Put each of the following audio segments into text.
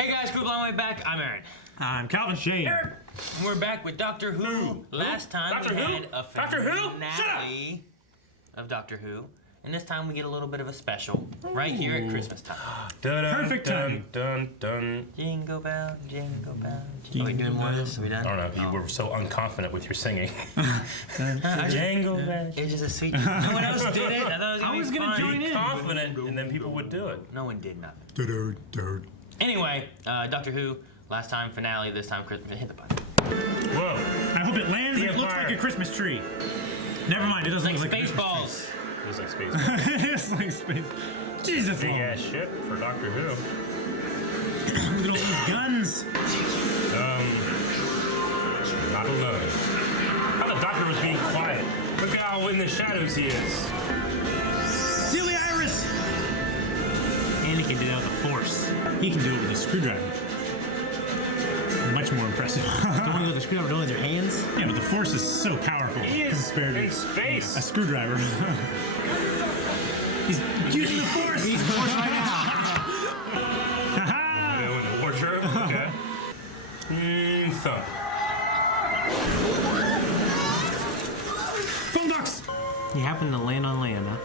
Hey guys, Group Long Way Back. I'm Aaron. I'm Calvin Shane. And we're back with Doctor Who. Last time we had a finale of Doctor Who. And this time we get a little bit of a special right here at Christmas time. Perfect time. Jingle bell, jingle bell. Are we doing more of this? Are we done? I don't know. You were so unconfident with your singing. Jingle bell. It was just a sweet. No one else did it. I thought I was gonna join in. Confident, and then people would do it. No one did nothing. Anyway, Doctor Who. Last time finale. This time Christmas. Hit the button. Whoa. I hope it lands. It looks like a Christmas tree. Never mind. It doesn't look like Spaceballs. It was like space. It's like space. Jesus. Big ass ship for Doctor Who. Look at all these guns. Not alone. Oh, the Doctor was being quiet. Look how in the shadows he is. Seal the iris. And he can do that with the Force. He can do it with a screwdriver. Much more impressive. Don't want to go with the screwdriver, don't with your hands? Yeah, but the Force is so powerful compared to in space. a screwdriver. He's using the Force. He's the Force right now. Go in the wardrobe. Okay. Thump. Phone ducks. You happen to land on land, huh?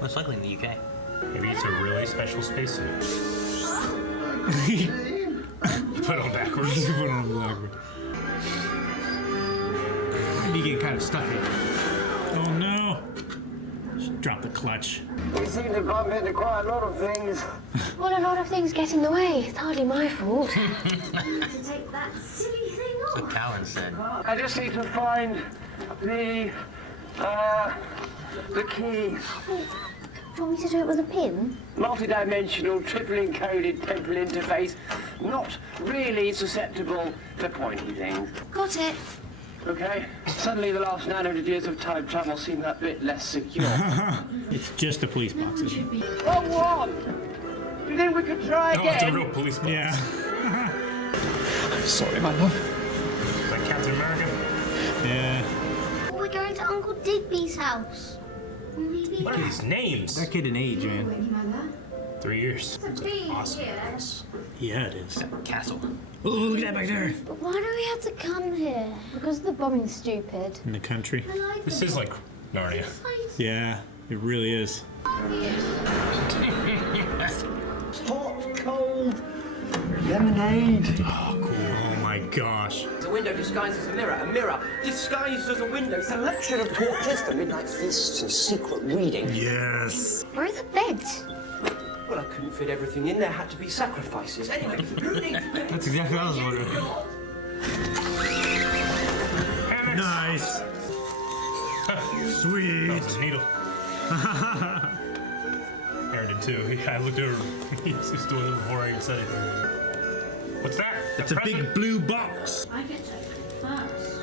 Most likely in the UK. Maybe it's a really special spacesuit. Put on backwards. Put on backwards. You get kind of stuck here. Oh no! Just drop the clutch. We seem to bump into quite a lot of things. Well, a lot of things get in the way. It's hardly my fault. To take that silly thing off. That's what Calvin said. I just need to find the key. Do you want me to do it with a pin? Multi-dimensional, triple encoded temporal interface, not really susceptible to pointy things. Got it. Okay? Suddenly the last 900 years of time travel seem a bit less secure. It's just a police box. Wrong one! Do you think we could try Oh, it's a again? real police box. Yeah. Sorry, my love. It's like Captain America. Yeah. We're going to Uncle Digby's house. What are these names? That kid in age, man. 3 years. Awesome. Yeah, it is. Castle. Oh, look at that back there. But why do we have to come here? Because the bombing's stupid. In the country. This is like Narnia. Yeah, it really is. Hot, cold, lemonade. Oh, cool. Oh my gosh. A window disguised as a mirror disguised as a window. Selection of torches for midnight feasts and secret reading. Yes. Where are the beds? Well, I couldn't fit everything in. There had to be sacrifices. Anyway, who needs beds? That's exactly what I was wondering. Nice. Sweet. That was a needle. Aaron did too. I looked over. He was doing it before I even said anything. What's that? It's a big blue box. I get to open first.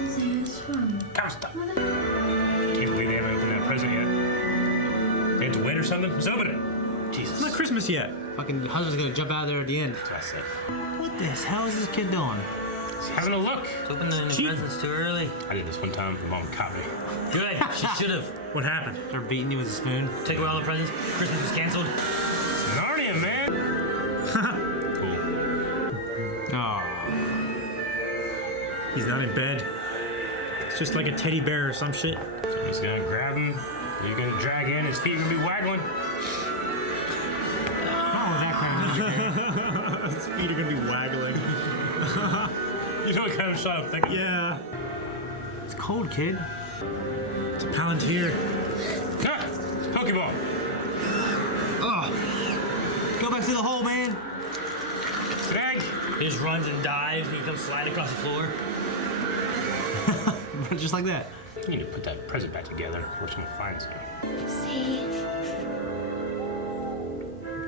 Let's see who's from. Stop. Can't believe they haven't opened that present yet. They had to wait or something? Just open it. Jesus. It's not Christmas yet. Fucking husband's gonna jump out there at the end. That's what I said. What the hell is this kid doing? He's having a look. He's opening the Cheap. presents too early. I did this one time. My mom caught me. Good. She should have. What happened? Start beating you with a spoon. Take away all the presents. Christmas is canceled. Narnia, man. Cool. Aww. He's not in bed. It's just like a teddy bear or some shit. He's gonna grab him. You're gonna drag in. His feet are gonna be waggling. Oh, that kind of His feet are gonna be waggling. You know what kind of shot I'm thinking? Yeah. It's cold, kid. It's a Palantir. Ah, it's Pokeball. Oh. Go back to the hole, man. It's an egg. He just runs and dives. He comes sliding across the floor. Just like that. You need to put that present back together before someone finds you. See?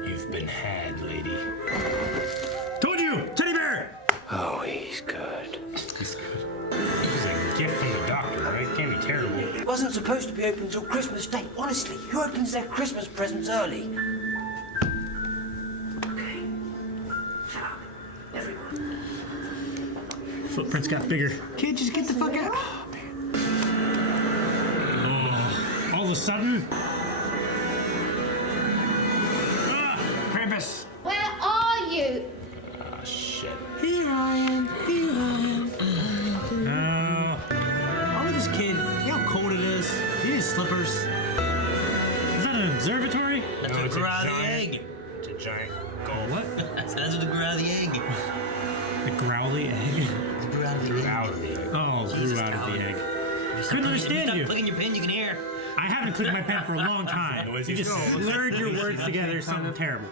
You've been had, lady. Told you! Teddy bear! Oh, he's good. He's good. This is a gift from the doctor, right? Can't be terrible. It wasn't supposed to be open until Christmas Day. Honestly, who opens their Christmas presents early? Okay. Shut up. Everyone. Footprints got bigger. Kid, just get the fuck out. Oh, man. Oh, all of a sudden. Ah, Krampus. giant gulf. What? That's how to grow the egg. The growly egg? Grew out of the Grew egg. out of the egg. Oh, Jesus, grew out of Calvin. the egg. If Couldn't you understand stop you. clicking your pen, you can hear. I haven't clicked my pen for a long time. Noisy You just snow. slurred your words together, something terrible.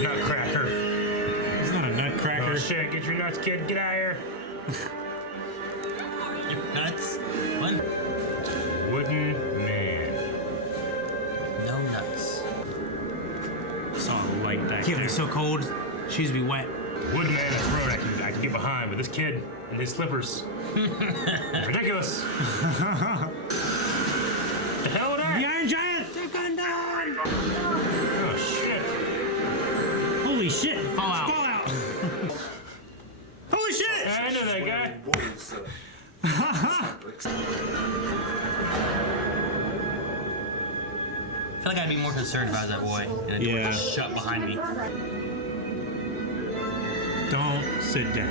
Nutcracker. It's not a nutcracker. Oh shit, get your nuts, kid. Get out of here. Your nuts. One. Wooden man. No nuts. Saw a light back there. It's so cold. Shoes be wet. Wooden man in the road I can get behind, but this kid and his slippers. It's ridiculous. The hell is that? The Iron Giant! They're going down! Oh shit. Holy shit! Fallout. Fallout! Holy shit! Yeah, I know that guy. I feel like I'd be more concerned if I was that boy and the door Yeah. just shut behind me. Don't sit down. I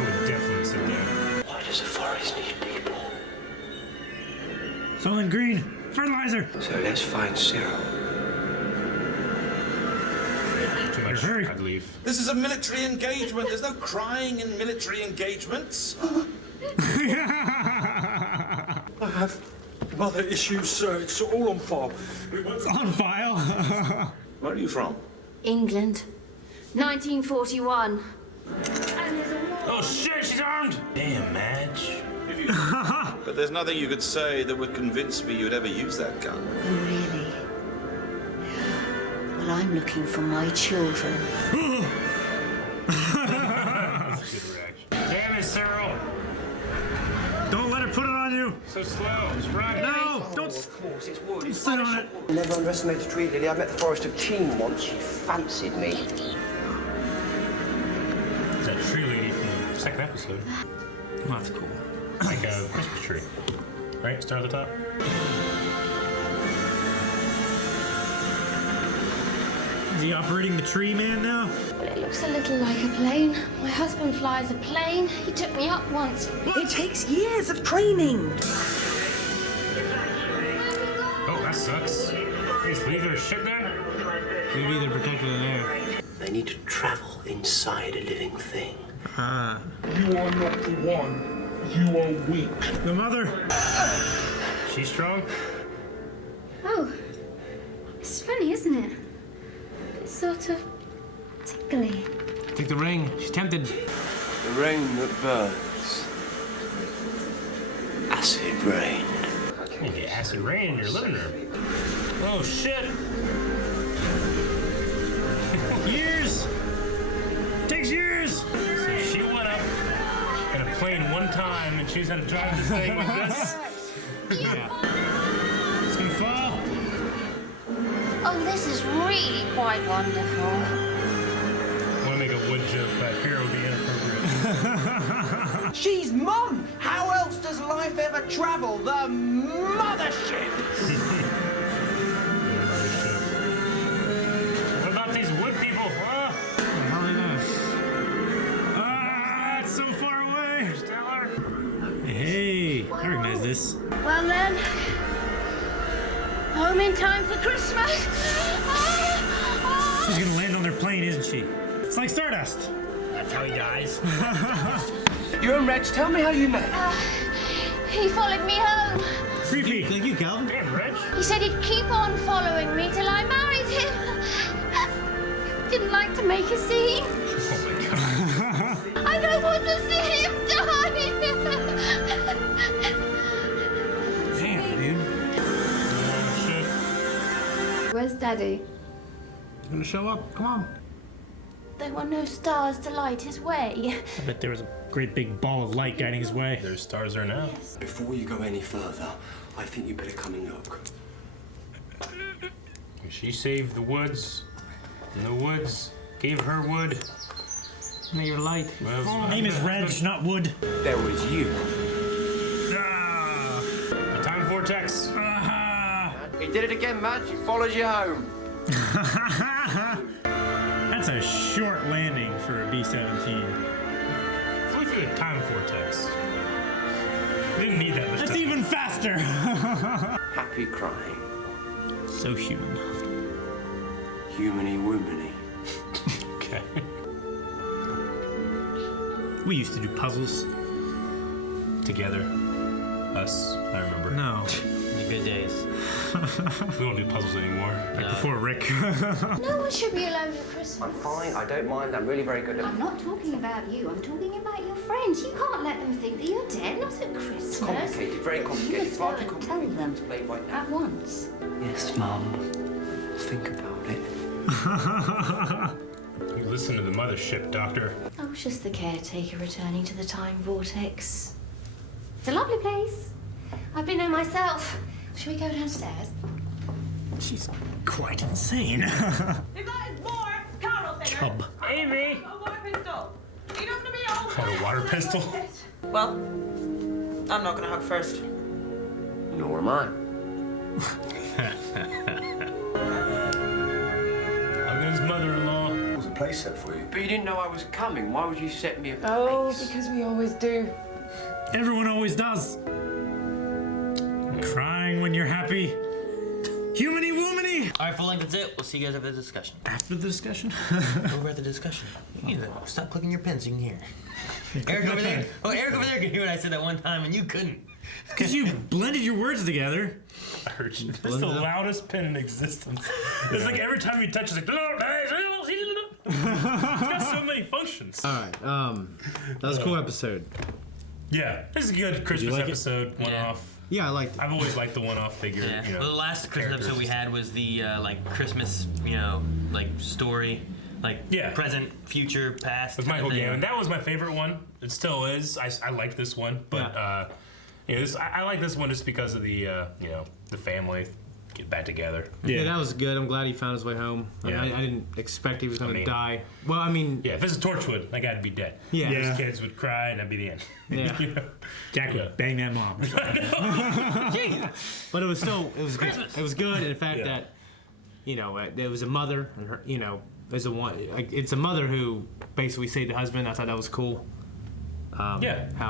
would definitely sit down. Why does a forest need people? Soylent Green! Fertilizer! So let's find Cyril. Too much, Hurry. I'd leave. This is a military engagement. There's no crying in military engagements. I have mother issues, sir. It's all on file. It's on file. Where are you from? England. 1941. Oh shit, she's armed! Damn, Madge. But there's nothing you could say that would convince me you'd ever use that gun. Oh, really? Well, I'm looking for my children. That's a good reaction. Damn it, Cyril! Don't let her put it on you! So slow, just run. No! Don't Of course, it's wood. It's sit on it! Never underestimate a tree lily. I met the Forest of Cheam once. She fancied me. Is that tree lady from the second episode? Well, that's cool. Like a Christmas tree. Right? Start at the top. Is he operating the tree man now? Well, it looks a little like a plane. My husband flies a plane. He took me up once. It takes years of training. Oh, that sucks. They just leave their shit there? Maybe they're protected in there. They need to travel inside a living thing. Ah. You are not the one. You are weak. The mother! She's strong? Oh, it's funny, isn't it? It's sort of tickly. Take the ring. She's tempted. The rain that burns. Acid rain. You get acid rain in your living room. Oh shit! Years! Takes years! So she went up in a plane one time and she's had to drive this thing like this. Yeah. It's gonna fall. Oh, this is really quite wonderful. I want to make a wood joke, but I fear it would be inappropriate. She's Mum! How else does life ever travel? The mothership! What about these wood people? Ah, How are they gonna? Ah, it's so far away! Stellar. Hey, I recognize this. Well then, home in time for Christmas. She's gonna land on their plane, isn't she? It's like Stardust. That's how he dies. You and Reg, tell me how you met. He followed me home. Creepy. Thank you, Calvin. Damn, Reg. He said he'd keep on following me till I married him. Didn't like to make a scene. Oh my god. I don't want to see him die. Damn, dude. Oh shit. Where's Daddy? He's gonna show up. Come on. There were no stars to light his way. I bet there was a great big ball of light guiding his way. There's stars there now. Before you go any further, I think you better come and look. She saved the woods. And the woods gave her wood. May your light. Well, My name is Reg, not Wood. There was you. Ah. A time vortex. Ah. He did it again, Madge. He followed you home. That's a short landing for a B-17. Flew through the time vortex. We didn't need that much That's time. even faster. Happy crying. So human. Humany-womany. Okay. We used to do puzzles. Together. Us, I remember. No. The good days. We don't do puzzles anymore. Before Rick. No one should be alone at Christmas. I'm fine, I don't mind, I'm really very good at... I'm not talking about you, I'm talking about your friends. You can't let them think that you're dead, not at Christmas. It's complicated, very complicated. You must go Far too and tell complicated them to explain right now. at once. Yes, Mum. Think about it. You listen to the mothership, Doctor. I was just the caretaker returning to the time vortex. It's a lovely place. I've been there myself. Shall we go downstairs? She's quite insane. If that is more, Carol Singer. Cub. Amy! A water pistol. You don't to be all Oh, a water pistol? Well, I'm not gonna hug first. Nor am I. Hugging his mother-in-law. What was the place set for you? But you didn't know I was coming. Why would you set me a place? Oh, because we always do. Everyone always does. Crying when you're happy. Humany woomany. All right, full length, that's it. We'll see you guys after the discussion. After the discussion? Over at the discussion. You need to stop clicking your pen so you can hear. Eric over there. Oh, Eric over there could hear what I said that one time and you couldn't. Because you blended your words together. I heard you. It's the loudest pen in existence. It's like every time you touch, it's like. It's got so many functions. All right. That was a cool episode. Yeah, this is a good Christmas like it? episode. One-off. Yeah, I liked it. I've always liked the one-off figure. Yeah. You know, Well, the last Christmas episode we had was the like Christmas, like story, like present, future, past. with kind of Michael thing. Gambon. That was my favorite one. It still is. I like this one, but I like this one just because of the the family get back together. Yeah, that was good. I'm glad he found his way home. Yeah. I didn't expect he was going to die. Well, I mean... Yeah, if this is Torchwood, I got to be dead. Yeah. His kids would cry, and that'd be the end. Yeah. You know? Jack would bang that mom. But it was still... It was good. It was good in the fact that, there was a mother, and her, there's a one... Like, it's a mother who basically saved the husband. I thought that was cool. How,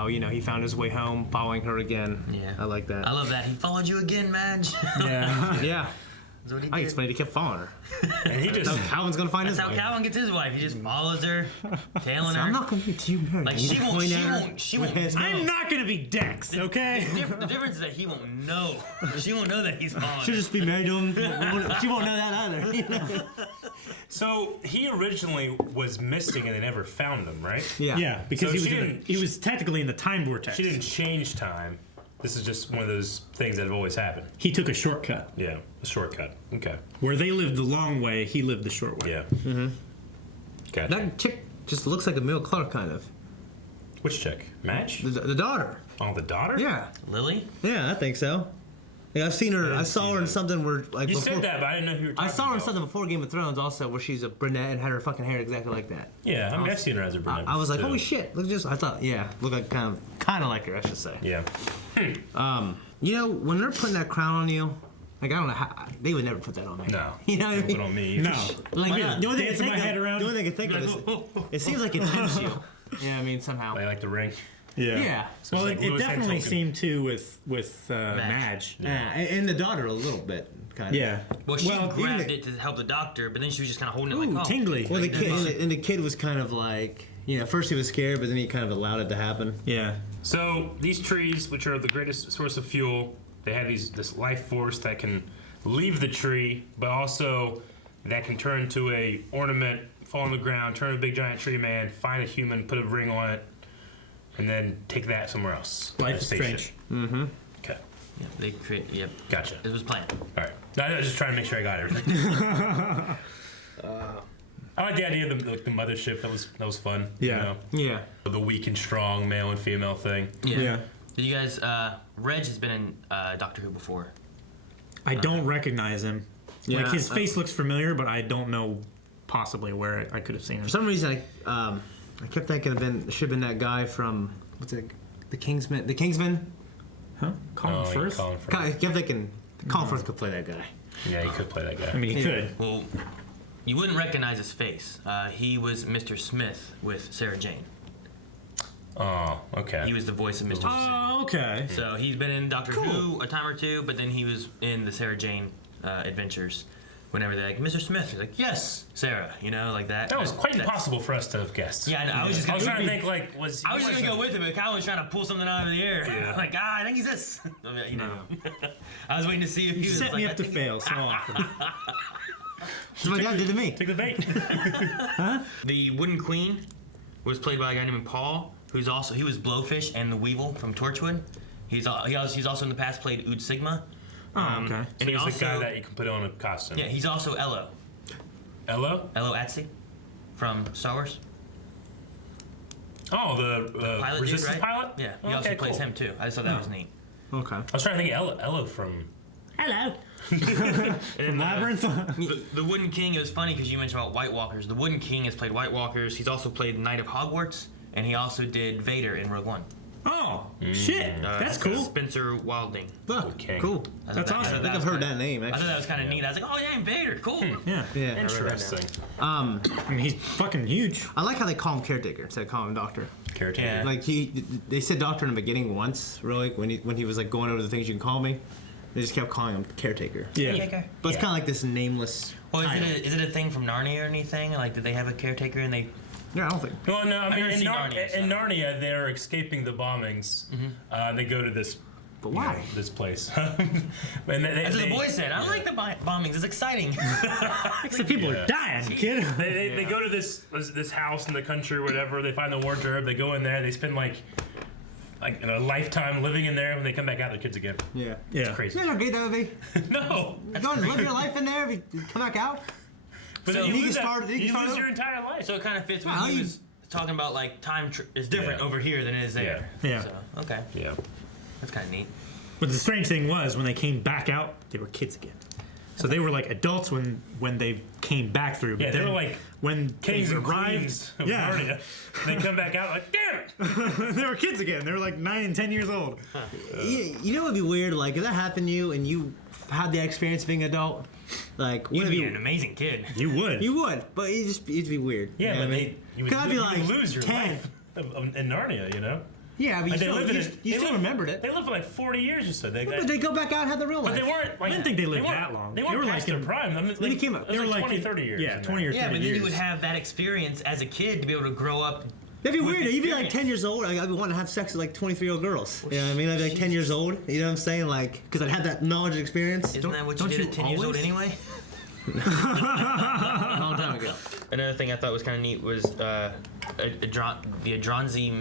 he found his way home, following her again. Yeah. I like that. I love that. He followed you again, Madge. Yeah. Yeah. That's what he I think it's did. funny he kept following her. And he just... That's how Calvin's going to find That's his how wife. Calvin gets his wife. He just follows her, tailing her. I'm not going to get you married. Like, You she won't- point she at her won't- she with won't- his I'm nose. not going to be Dex, okay? The difference is that he won't know. She won't know that he's following She'll her. just be married to him. She won't know that either. So he originally was missing, and they never found him, right? Yeah. Yeah, because So he was technically in the time vortex. She didn't change time. This is just one of those things that have always happened. He took a shortcut. Yeah, a shortcut. Okay. Where they lived the long way, he lived the short way. Yeah. Mm-hmm. Gotcha. That chick just looks like Emilia Clarke, kind of. Which chick? Madge? The daughter. Oh, the daughter? Yeah. Lily? Yeah, I think so. Yeah, I've seen her. I saw her in something where, like, You before. said that, but I didn't know who you were I talking saw her in about. something before Game of Thrones, also, where she's a brunette and had her fucking hair exactly like that. Yeah, I mean, I've seen her as a brunette. I was like, too. holy shit! Look at this. I thought, look like kind of like her, I should say. Yeah. When they're putting that crown on you, like I don't know how they would never put that on me. No. You know what I Don't mean? put on me. No. Like the only thing I Dancing can my head around. The only thing I can think of is it seems like it tempts you. Yeah, I mean somehow. They like the ring. Yeah. So Well, it's like it Lewis definitely Hamilton. seemed to with Madge. Yeah, and the daughter a little bit, kind of. Yeah. Well, she Well, even grabbed the- it to help the doctor, but then she was just kind of holding it Ooh, like, oh. tingly. Well, the kid and the kid was kind of like, at first he was scared, but then he kind of allowed it to happen. Yeah. So these trees, which are the greatest source of fuel, they have this life force that can leave the tree, but also that can turn into a ornament, fall on the ground, turn a big giant tree man, find a human, put a ring on it, and then take that somewhere else. Life A is spaceship. strange. Mm-hmm. Okay, Yeah, they create, yep. gotcha. It was planned. All right. No, I was just trying to make sure I got everything. I like the idea of the mothership. That was fun. Yeah. Yeah. The weak and strong male and female thing. Yeah. Did you guys, Reg has been in Doctor Who before. I don't recognize him. Yeah, Like his face looks familiar, but I don't know possibly where I could have seen him. For some reason, I kept thinking it should have been that guy from what's it, the Kingsman. The Kingsman. Huh? Colin Firth? Colin Firth. I kept thinking Colin Firth could play that guy. Yeah, he could play that guy. I mean, he could. Well, you wouldn't recognize his face. He was Mr. Smith with Sarah Jane. Oh, okay. He was the voice of Mr. Smith. Oh, okay. So he's been in Doctor Who a time or two, but then he was in the Sarah Jane adventures. Whenever they're like, Mr. Smith, he's like, yes, Sarah, you know, like that. That was quite impossible for us to have guessed. Yeah, I know. I was just trying to think, like, I was just gonna go with it, but Kyle was trying to pull something out of the air. Yeah. Like, I think he's this. I mean, you know. I was waiting to see if he was set like, me up to fail so often. That's what my dad did to me. Take the bait. The Wooden Queen was played by a guy named Paul, he was Blowfish and the Weevil from Torchwood. He's also in the past played Ood Sigma. Oh, okay. And So he he's also, the guy that you can put on a costume. yeah, he's also Ello. Ello? Ello Atsi from Star Wars. Oh, the Pilot Resistance dude, right? pilot? Yeah, he Oh, also okay, plays cool. him too. I just thought that was neat. Okay. I was trying to think of Ello from... Hello. And, Labyrinth. the Wooden King, it was funny because you mentioned about White Walkers. The Wooden King has played White Walkers. He's also played Knight of Hogwarts, and he also did Vader in Rogue One. Oh, shit. That's cool. Spencer Wilding. Look, Okay. cool. That's awesome. I think I've heard that name. I thought Actually. that was kind of neat. I was like, oh yeah, Vader, cool. Yeah. Yeah. Interesting. I mean, he's fucking huge. I like how they call him caretaker instead of calling him doctor. Caretaker. Yeah. Like they said doctor in the beginning once, really, when he was like going over the things you can call me. They just kept calling him caretaker. Yeah. Caretaker. But it's kind of like this nameless. Well, title. is it a thing from Narnia or anything? Like, did they have a caretaker and they? Yeah, I don't think. Well, no, I mean, never in seen Narnia, so. Narnia, they're escaping the bombings. They go to this... But why? This place. And As the boy said, I like the bombings. It's exciting. The people are dying, kid. They go to this house in the country or whatever. They find the wardrobe. They go in there. They spend like a lifetime living in there. When they come back out, they're kids again. Yeah. It's crazy. You know how great that would be? No. Go and live your life in there. If you come back out. But So then you you lose, can start- you can you start lose over. your entire life. So it kind of fits when Wow, he you- was talking about like time is different Yeah. over here than it is there. Yeah. So, okay, Yeah. that's kind of neat. But the strange thing was, when they came back out, they were kids again. So they were like adults when they came back through. But Yeah, they then were like when Kings they and arrived, queens of yeah, Narnia. They come back out like, damn it! they were kids again. They were like 9 and 10 years old. You know what would be weird? Like, if that happened to you and you had the experience of being an adult, like, You'd wouldn't be it an amazing kid. You would. You would, but it'd be weird. Yeah, you know but what I mean? you would, Could I be you like would lose your 10? life in Narnia, you know? Yeah, but Like, you still remembered it. They lived for like 40 years or so. But they go back out and have the real life. But they weren't. Like, I didn't think they lived weren't- that long. They They weren't were past like their in- prime. I mean, When they came up, it was They were like like 20, in- 30 years. Yeah, in 20 there. or 30 Yeah, but then years. you would have that experience as a kid to be able to grow up. That'd be with weird. You'd be like experience. 10 years old. Like, I'd be wanting to have sex with like 23-year-old girls. You know what I mean? I'd be like 10 years old. You know what I'm saying? Like, because I'd had that knowledge and experience. Isn't that what you don't did you at 10 years old always? anyway? A long time ago. Another thing I thought was kind of neat was the Adronzi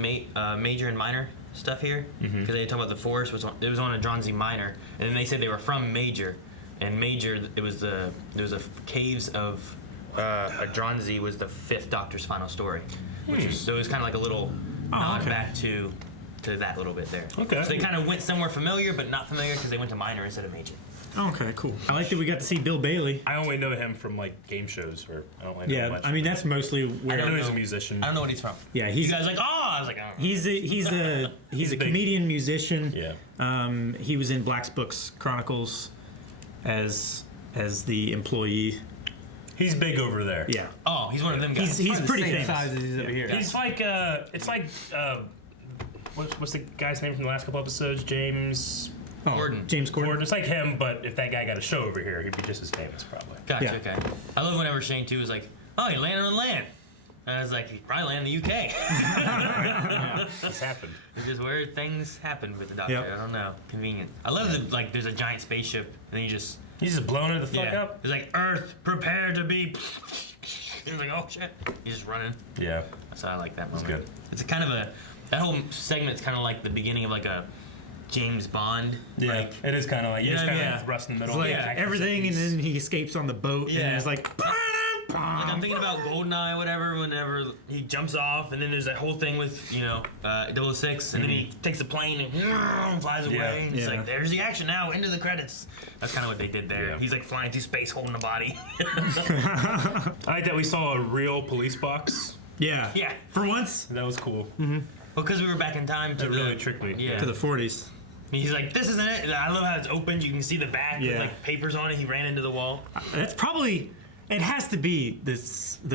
major and minor stuff here, because they talk about the Force was on Adronzi minor, and then they said they were from Major, and Major there was the caves of Adronzi was the 5th Doctor's final story, which is so it was kind of like a little nod okay. back to that little bit there. Okay. So they kind of went somewhere familiar but not familiar because they went to minor instead of Major. Okay, cool. I like that we got to see Bill Bailey. I only know him from like game shows, or I don't really know Yeah, much. I mean that's mostly where. I know he's a musician. I don't know what he's from. Yeah, You he's guys like, oh, I was like, oh. he's a big. comedian musician. Yeah. He was in Black's Books Chronicles as the employee. He's big over there. Yeah. Oh, he's one of them guys. He's pretty Same famous. size as he's over here. He's like it's like what's the guy's name from the last couple episodes? James Oh, Corden. James Corden. Corden. It's like him, but if that guy got a show over here, he'd be just as famous, probably. Gotcha, Yeah. okay. I love whenever Shane, too, is like, oh, he landed on land. And I was like, he probably landed in the UK. This happened. It's just where things happen with the Doctor. Yep. I don't know. Convenient. I love that, like, there's a giant spaceship, and then you just... He's just blowing it the fuck yeah. up. It's like, Earth, prepare to be... And it's like, oh, shit. He's just running. Yeah. So I like that moment. good. It's a kind of a... That whole segment's kind of like the beginning of, like, a James Bond. Yeah. Like, It is kind of like, you just Yeah, kind yeah. of thrust in the It's middle. like Yeah. everything, and then he escapes on the boat, Yeah. and it's like. Like I'm thinking about Goldeneye, whatever. Whenever he jumps off, and then there's that whole thing with 006, and then he takes the plane and flies away. Yeah. And it's Yeah. like there's the action now, into the credits. That's kind of what they did there. Yeah. He's like flying through space, holding a body. I like that we saw a real police box. Yeah. Yeah. For once. That was cool. Because we were back in time to It really tricked me. Yeah. To the 40s. He's like, this isn't it. I love how it's opened. You can see the back with Yeah. like papers on it. He ran into the wall. That's probably. It has to be the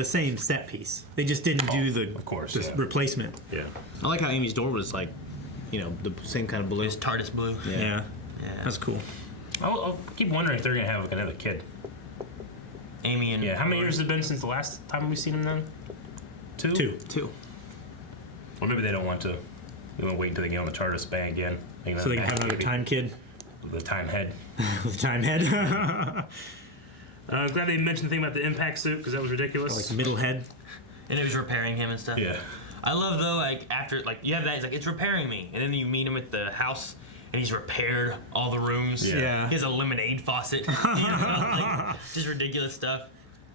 same set piece. They just didn't do the of course, the yeah. replacement. Yeah. I like how Amy's door was like, the same kind of blue. It's TARDIS blue. Yeah. Yeah. That's cool. I'll keep wondering if they're gonna have like another kid. Amy and how many years has it been since the last time we've seen him then? Two. Or maybe they don't want to. They want to wait until they get on the TARDIS bang again. So they can have another time kid. The time head. The time head. I'm glad they mentioned the thing about the impact suit because that was ridiculous. Like middle head. And it was repairing him and stuff. Yeah. I love though, like after you have that, it's like it's repairing me, and then you meet him at the house, and he's repaired all the rooms. Yeah. He has a lemonade faucet. Just ridiculous stuff.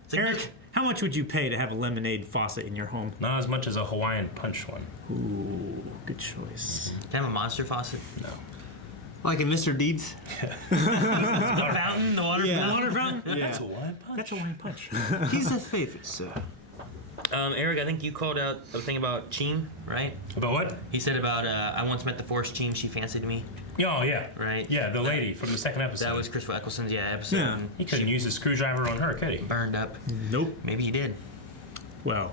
It's like, Eric, how much would you pay to have a lemonade faucet in your home? Not as much as a Hawaiian punch one. Ooh, good choice. Can I have a monster faucet? No. Like in Mr. Deeds? The fountain? The water fountain? The water fountain? Yeah. That's a Hawaiian punch. That's a Hawaiian punch. He's a favorite, sir. Eric, I think you called out a thing about Cheem, right? About what? He said about, I once met the Force Cheem, she fancied me. Oh, yeah. Right? Yeah, the lady from the second episode. That was Christopher Eccleston's, episode. Yeah. And He couldn't use his screwdriver on her, could he? burned up. Nope. Maybe he did. Well.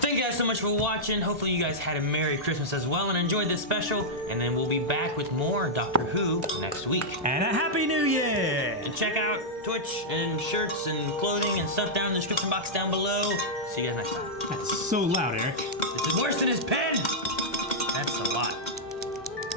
Thank you guys so much for watching. Hopefully you guys had a Merry Christmas as well and enjoyed this special. And then we'll be back with more Doctor Who next week. And a Happy New Year! And check out Twitch and shirts and clothing and stuff down in the description box down below. See you guys next time. That's so loud, Eric. This is worse than his pen!